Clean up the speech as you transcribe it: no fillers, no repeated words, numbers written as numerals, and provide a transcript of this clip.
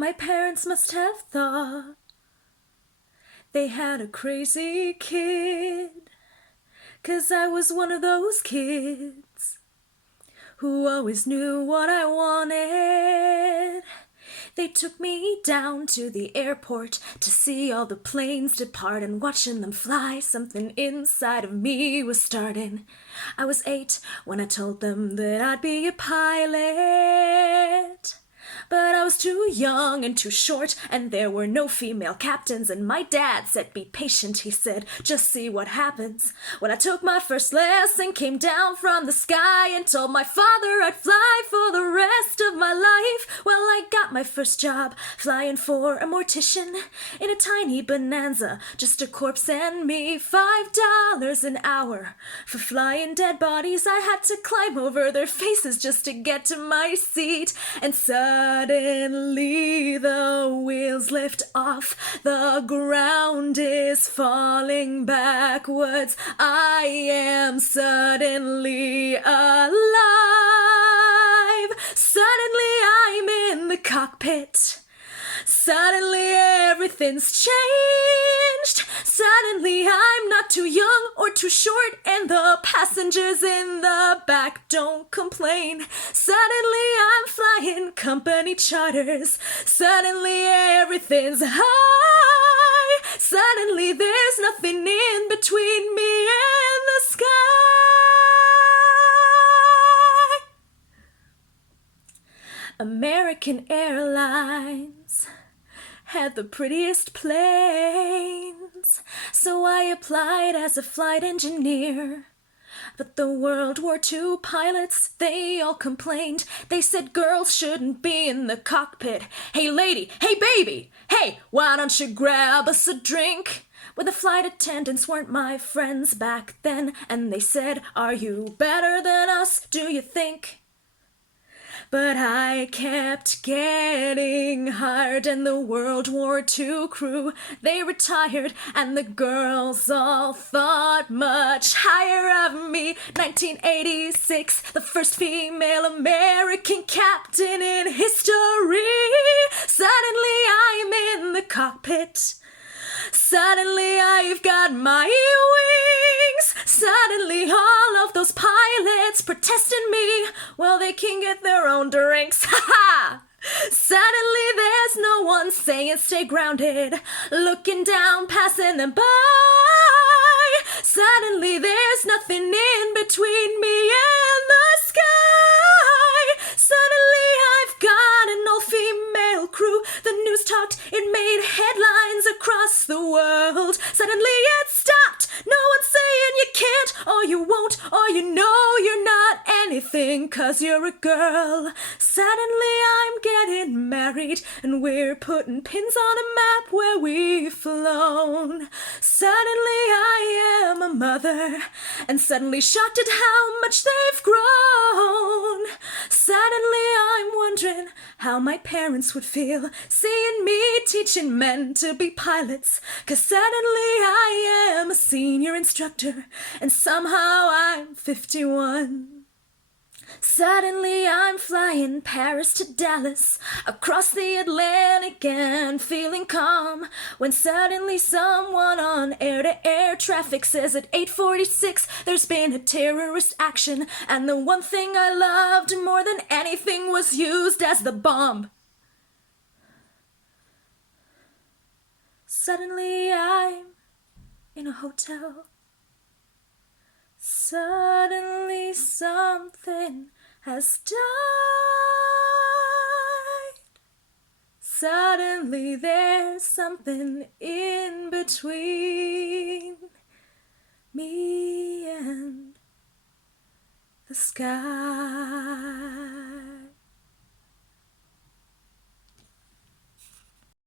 My parents must have thought they had a crazy kid, 'cause I was one of those kids who always knew what I wanted. They took me down to the airport to see all the planes depart, and watching them fly, something inside of me was starting. I was 8 when I told them that I'd be a pilot. But I was too young and too short, and there were no female captains, and my dad said, be patient, he said, just see what happens. When I took my first lesson, came down from the sky, and told my father I'd fly for the rest of my life. Well, I got my first job, flying for a mortician, in a tiny Bonanza, just a corpse and me, $5 an hour. For flying dead bodies, I had to climb over their faces just to get to my seat, and suddenly the wheels lift off, the ground is falling backwards. I am suddenly alive. Suddenly I'm in the cockpit. Suddenly everything's changed. Suddenly I'm not too young or too short, and the passengers in the back don't complain. Suddenly I'm flying company charters. Suddenly everything's high. Suddenly there's nothing in between me and the sky. American Airlines had the prettiest planes, so I applied as a flight engineer. But the World War II pilots, they all complained. They said girls shouldn't be in the cockpit. Hey lady, hey baby, hey, why don't you grab us a drink? Well, the flight attendants weren't my friends back then, and they said, are you better than us, do you think? But I kept getting hired, and the World War II crew, they retired, and the girls all thought much higher of me. 1986, the first female American captain in history. Suddenly I'm in the cockpit. Suddenly I've got my wings. Suddenly all of those pilots protesting me, well, they can get their own drinks. Ha ha! Suddenly there's no one saying stay grounded, looking down, passing them by. Suddenly there's nothing in between me and the sky. Suddenly I've got an all-female crew. The news talked, it made headlines across the world. Suddenly it stopped. No one's saying you can't, or you won't, or you know you're not anything 'cause you're a girl. Suddenly I'm getting married, and we're putting pins on a map where we've flown. Suddenly I am a mother, and suddenly shocked at how much they've grown. Suddenly I'm wondering how my parents would feel seeing me teaching men to be pilots, 'cause suddenly I am a senior instructor, and somehow I'm 51. Suddenly I'm flying Paris to Dallas, across the Atlantic and feeling calm, when suddenly someone on air-to-air traffic says at 8:46 there's been a terrorist action, and the one thing I loved more than anything was used as the bomb. Suddenly I'm in a hotel. Suddenly something has died. Suddenly there's something in between me and the sky.